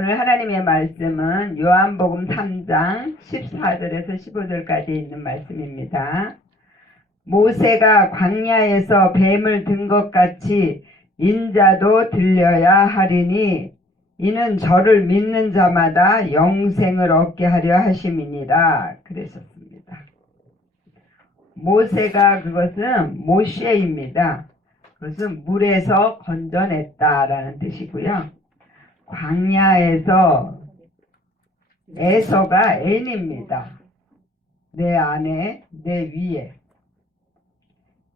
오늘 하나님의 말씀은 요한복음 3장 14절에서 15절까지 있는 말씀입니다. 모세가 광야에서 뱀을 든 것 같이 인자도 들려야 하리니 이는 저를 믿는 자마다 영생을 얻게 하려 하심이니라 그랬었습니다. 모세가 그것은 모셰입니다. 그것은 물에서 건져냈다라는 뜻이고요. 광야에서 에서가 N입니다. 내 안에 내 위에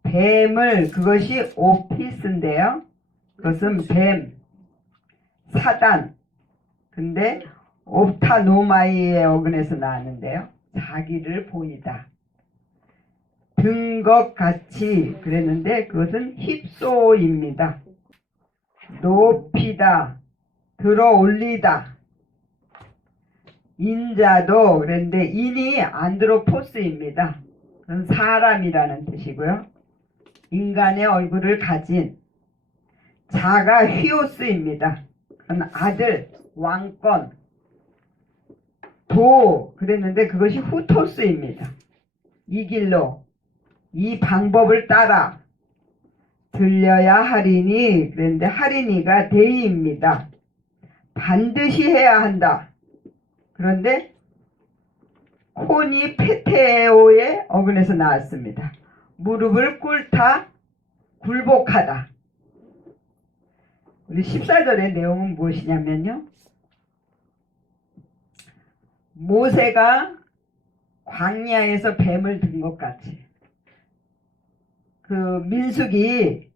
뱀을 그것이 오피스인데요. 그것은 뱀 사단 근데 옵타노마이의 어근에서 나왔는데요. 자기를 보이다 든 것 같이 그랬는데 그것은 힙소입니다. 높이다 들어 올리다 인자도 그랬는데 인이 안드로포스입니다. 그건 사람이라는 뜻이고요. 인간의 얼굴을 가진 자가 휘오스입니다. 그건 아들 왕권 도 그랬는데 그것이 후토스입니다. 이 길로 이 방법을 따라 들려야 하리니 그런데 하리니가 대의입니다. 반드시 해야 한다. 그런데 코니 페테오의 어근에서 나왔습니다. 무릎을 꿇다 굴복하다. 우리 14절의 내용은 무엇이냐면요. 모세가 광야에서 뱀을 든 것 같이 그 민수기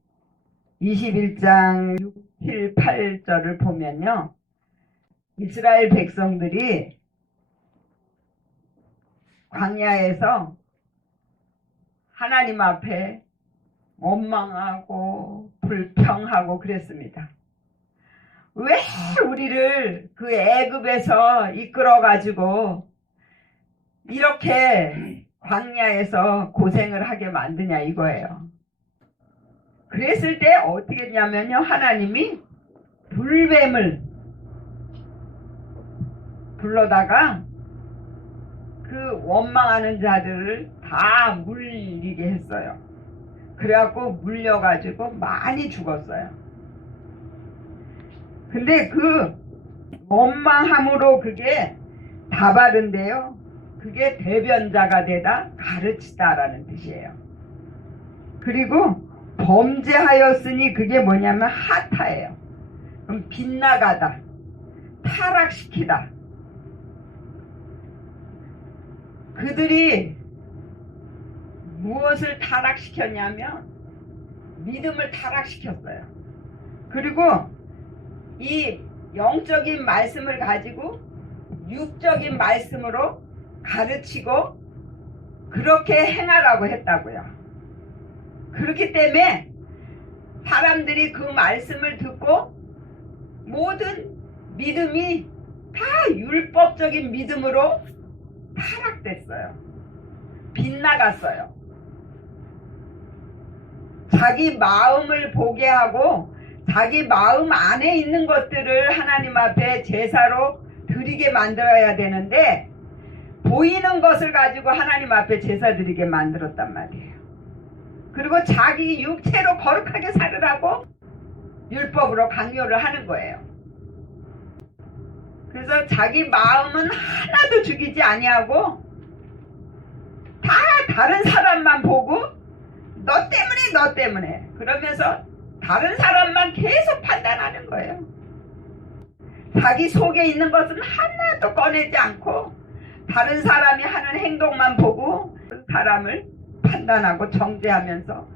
21장 6, 7, 8절을 보면요. 이스라엘 백성들이 광야에서 하나님 앞에 원망하고 불평하고 그랬습니다. 왜 우리를 그 애굽에서 이끌어 가지고 이렇게 광야에서 고생을 하게 만드냐 이거예요. 그랬을 때 어떻게 했냐면요. 하나님이 불뱀을 불러다가 그 원망하는 자들을 다 물리게 했어요. 그래갖고 물려가지고 많이 죽었어요. 근데 그 원망함으로 그게 다바른데요. 그게 대변자가 되다 가르치다라는 뜻이에요. 그리고 범죄하였으니 그게 뭐냐면 하타예요. 그럼 빗나가다 타락시키다. 그들이 무엇을 타락시켰냐면 믿음을 타락시켰어요. 그리고 이 영적인 말씀을 가지고 육적인 말씀으로 가르치고 그렇게 행하라고 했다고요. 그렇기 때문에 사람들이 그 말씀을 듣고 모든 믿음이 다 율법적인 믿음으로 타락됐어요. 빗나갔어요. 자기 마음을 보게 하고 자기 마음 안에 있는 것들을 하나님 앞에 제사로 드리게 만들어야 되는데 보이는 것을 가지고 하나님 앞에 제사 드리게 만들었단 말이에요. 그리고 자기 육체로 거룩하게 살으라고 율법으로 강요를 하는 거예요. 그래서 자기 마음은 하나도 죽이지 아니하고 다 다른 사람만 보고 너 때문에 그러면서 다른 사람만 계속 판단하는 거예요. 자기 속에 있는 것은 하나도 꺼내지 않고 다른 사람이 하는 행동만 보고 사람을 판단하고 정죄하면서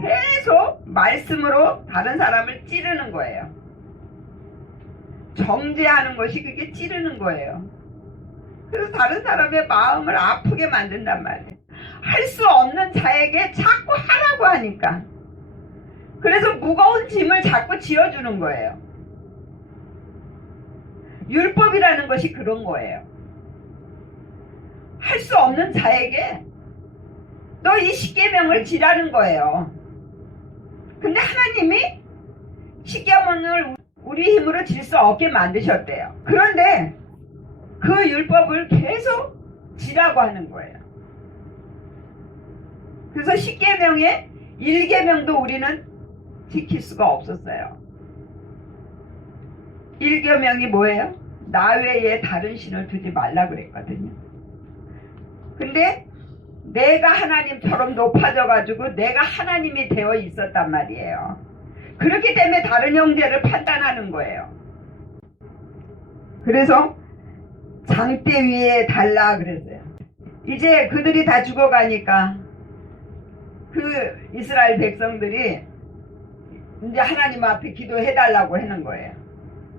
계속 말씀으로 다른 사람을 찌르는 거예요. 정죄하는 것이 그게 찌르는 거예요. 그래서 다른 사람의 마음을 아프게 만든단 말이에요. 할 수 없는 자에게 자꾸 하라고 하니까. 그래서 무거운 짐을 자꾸 지어주는 거예요. 율법이라는 것이 그런 거예요. 할 수 없는 자에게 너 이 십계명을 지라는 거예요. 근데 하나님이 십계명을 우리 힘으로 질 수 없게 만드셨대요. 그런데 그 율법을 계속 지라고 하는 거예요. 그래서 10계명에 1계명도 우리는 지킬 수가 없었어요. 1계명이 뭐예요? 나 외에 다른 신을 두지 말라 그랬거든요. 근데 내가 하나님처럼 높아져 가지고 내가 하나님이 되어 있었단 말이에요. 그렇기 때문에 다른 형제를 판단하는 거예요. 그래서 장대 위에 달라 그랬어요. 이제 그들이 다 죽어가니까 그 이스라엘 백성들이 이제 하나님 앞에 기도해달라고 하는 거예요.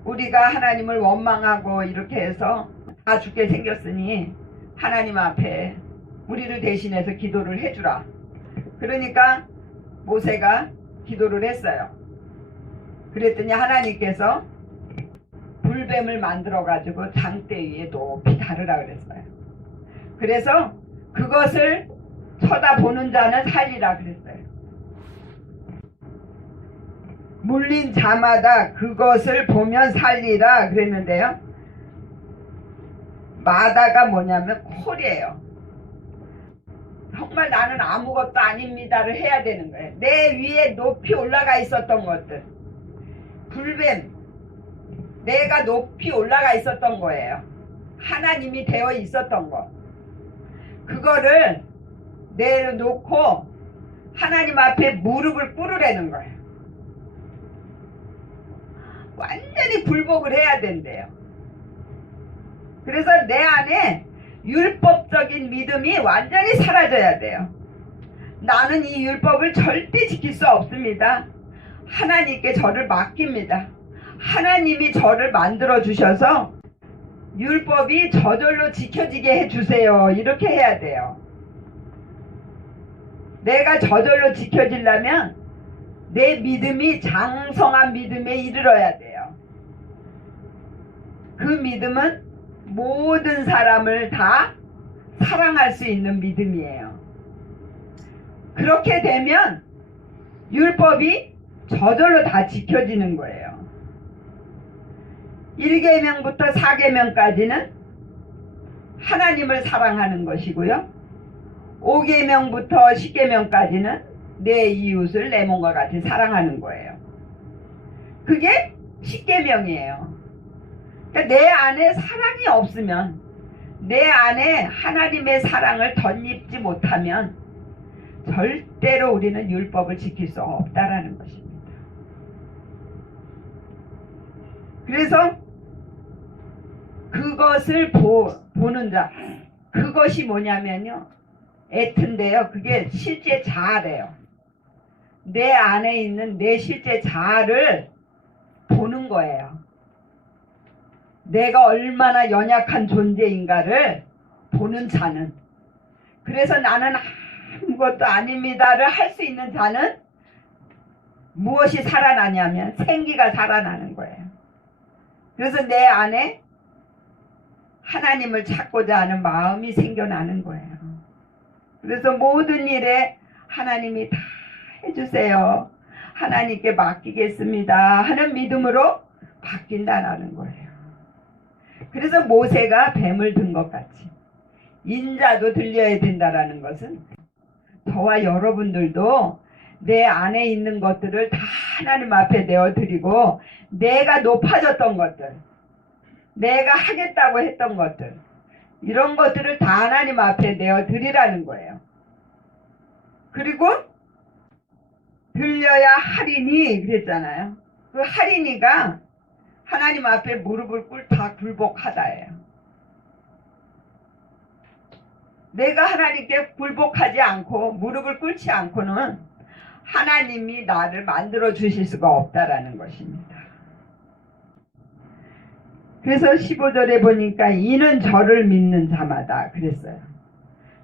우리가 하나님을 원망하고 이렇게 해서 다 죽게 생겼으니 하나님 앞에 우리를 대신해서 기도를 해주라. 그러니까 모세가 기도를 했어요. 그랬더니 하나님께서 불뱀을 만들어 가지고 장대 위에 높이 다르라 그랬어요. 그래서 그것을 쳐다보는 자는 살리라 그랬어요. 물린 자마다 그것을 보면 살리라 그랬는데요. 마다가 뭐냐면 콜이에요. 정말 나는 아무것도 아닙니다를 해야 되는 거예요. 내 위에 높이 올라가 있었던 것들, 불뱀, 내가 높이 올라가 있었던 거예요. 하나님이 되어 있었던 것, 그거를 내려놓고 하나님 앞에 무릎을 꿇으라는 거예요. 완전히 굴복을 해야 된대요. 그래서 내 안에 율법적인 믿음이 완전히 사라져야 돼요. 나는 이 율법을 절대 지킬 수 없습니다. 하나님께 저를 맡깁니다. 하나님이 저를 만들어 주셔서 율법이 저절로 지켜지게 해주세요. 이렇게 해야 돼요. 내가 저절로 지켜지려면 내 믿음이 장성한 믿음에 이르러야 돼요. 그 믿음은 모든 사람을 다 사랑할 수 있는 믿음이에요. 그렇게 되면 율법이 저절로 다 지켜지는 거예요. 1계명부터 4계명까지는 하나님을 사랑하는 것이고요. 5계명부터 10계명까지는 내 이웃을 내 몸과 같이 사랑하는 거예요. 그게 10계명이에요. 그러니까 내 안에 사랑이 없으면, 내 안에 하나님의 사랑을 덧입지 못하면 절대로 우리는 율법을 지킬 수 없다라는 것입니다. 그래서 그것을 보는 자, 그것이 뭐냐면요, 애튼데요, 그게 실제 자아래요. 내 안에 있는 내 실제 자아를 보는 거예요. 내가 얼마나 연약한 존재인가를 보는 자는, 그래서 나는 아무것도 아닙니다를 할 수 있는 자는 무엇이 살아나냐면 생기가 살아나는 거예요. 그래서 내 안에 하나님을 찾고자 하는 마음이 생겨나는 거예요. 그래서 모든 일에 하나님이 다 해주세요, 하나님께 맡기겠습니다 하는 믿음으로 바뀐다라는 거예요. 그래서 모세가 뱀을 든 것 같이 인자도 들려야 된다라는 것은, 저와 여러분들도 내 안에 있는 것들을 다 하나님 앞에 내어드리고, 내가 높아졌던 것들, 내가 하겠다고 했던 것들, 이런 것들을 다 하나님 앞에 내어드리라는 거예요. 그리고 들려야 하리니 그랬잖아요. 그 하리니가 하나님 앞에 무릎을 꿇다 굴복하다예요. 내가 하나님께 굴복하지 않고 무릎을 꿇지 않고는 하나님이 나를 만들어 주실 수가 없다라는 것입니다. 그래서 15절에 보니까 이는 저를 믿는 자마다 그랬어요.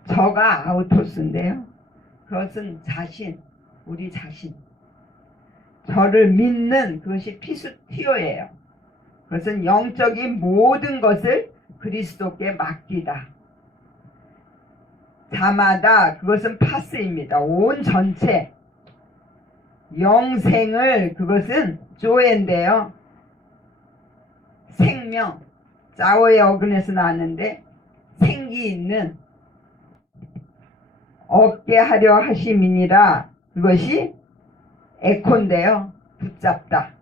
저가 아우토스인데요, 그것은 자신, 우리 자신. 저를 믿는, 그것이 피스티오예요. 그것은 영적인 모든 것을 그리스도께 맡기다. 자마다, 그것은 파스입니다. 온 전체. 영생을, 그것은 조에인데요, 생명, 짜오의 어근에서 나왔는데 생기 있는 얻게 하려 하심이니라. 그것이 에코인데요. 붙잡다.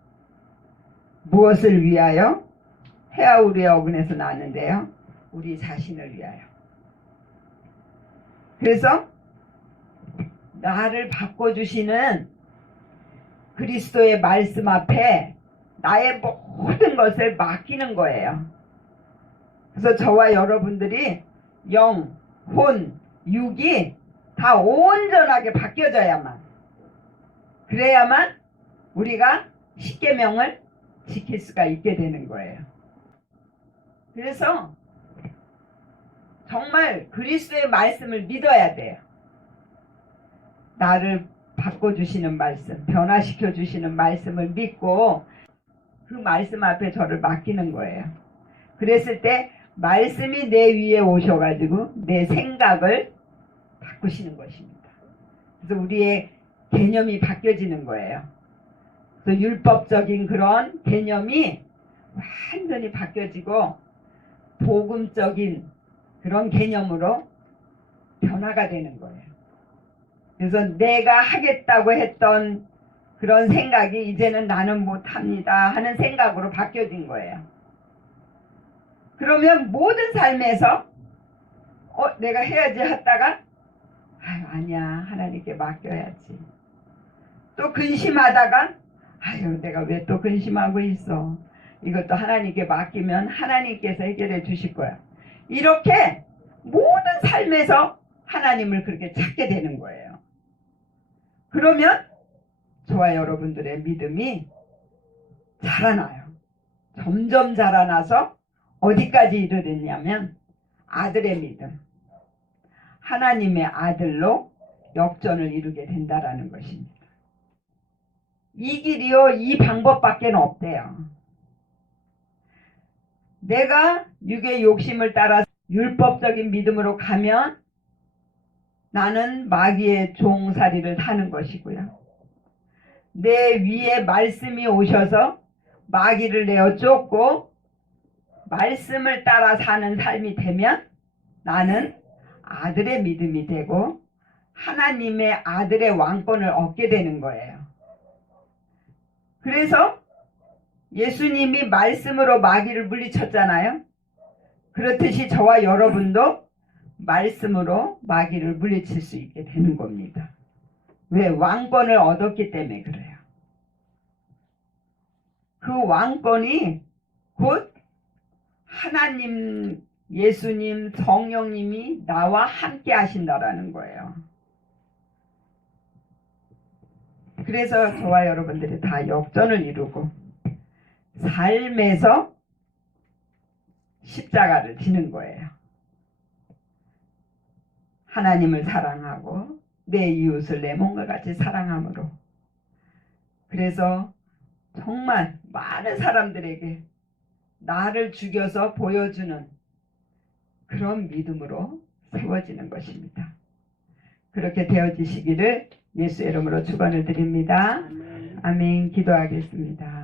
무엇을 위하여? 헤아우리의 어근에서 나왔는데요. 우리 자신을 위하여. 그래서 나를 바꿔주시는 그리스도의 말씀 앞에 나의 모든 것을 맡기는 거예요. 그래서 저와 여러분들이 영, 혼, 육이 다 온전하게 바뀌어져야만, 그래야만 우리가 십계명을 지킬 수가 있게 되는 거예요. 그래서 정말 그리스도의 말씀을 믿어야 돼요. 나를 바꿔주시는 말씀, 변화시켜주시는 말씀을 믿고 그 말씀 앞에 저를 맡기는 거예요. 그랬을 때 말씀이 내 위에 오셔가지고 내 생각을 바꾸시는 것입니다. 그래서 우리의 개념이 바뀌어지는 거예요. 그래서 율법적인 그런 개념이 완전히 바뀌어지고 복음적인 그런 개념으로 변화가 되는 거예요. 그래서 내가 하겠다고 했던 그런 생각이 이제는 나는 못합니다 하는 생각으로 바뀌어진 거예요. 그러면 모든 삶에서 내가 해야지 했다가 아니야, 하나님께 맡겨야지. 또 근심하다가 내가 왜 또 근심하고 있어. 이것도 하나님께 맡기면 하나님께서 해결해 주실 거야. 이렇게 모든 삶에서 하나님을 그렇게 찾게 되는 거예요. 그러면 저와 여러분들의 믿음이 자라나요. 점점 자라나서 어디까지 이르느냐면 아들의 믿음, 하나님의 아들로 역전을 이루게 된다라는 것입니다. 이 길이요, 이 방법밖에 없대요. 내가 육의 욕심을 따라 율법적인 믿음으로 가면 나는 마귀의 종살이를 하는 것이고요. 내 위에 말씀이 오셔서 마귀를 내어 쫓고 말씀을 따라 사는 삶이 되면 나는 아들의 믿음이 되고 하나님의 아들의 왕권을 얻게 되는 거예요. 그래서 예수님이 말씀으로 마귀를 물리쳤잖아요. 그렇듯이 저와 여러분도 말씀으로 마귀를 물리칠 수 있게 되는 겁니다. 왜? 왕권을 얻었기 때문에 그래요. 그 왕권이 곧 하나님, 예수님, 성령님이 나와 함께 하신다라는 거예요. 그래서 저와 여러분들이 다 역전을 이루고 삶에서 십자가를 지는 거예요. 하나님을 사랑하고 내 이웃을 내 몸과 같이 사랑함으로. 그래서 정말 많은 사람들에게 나를 죽여서 보여주는 그런 믿음으로 세워지는 것입니다. 그렇게 되어지시기를 예수의 이름으로 축원을 드립니다. 아멘. 기도하겠습니다.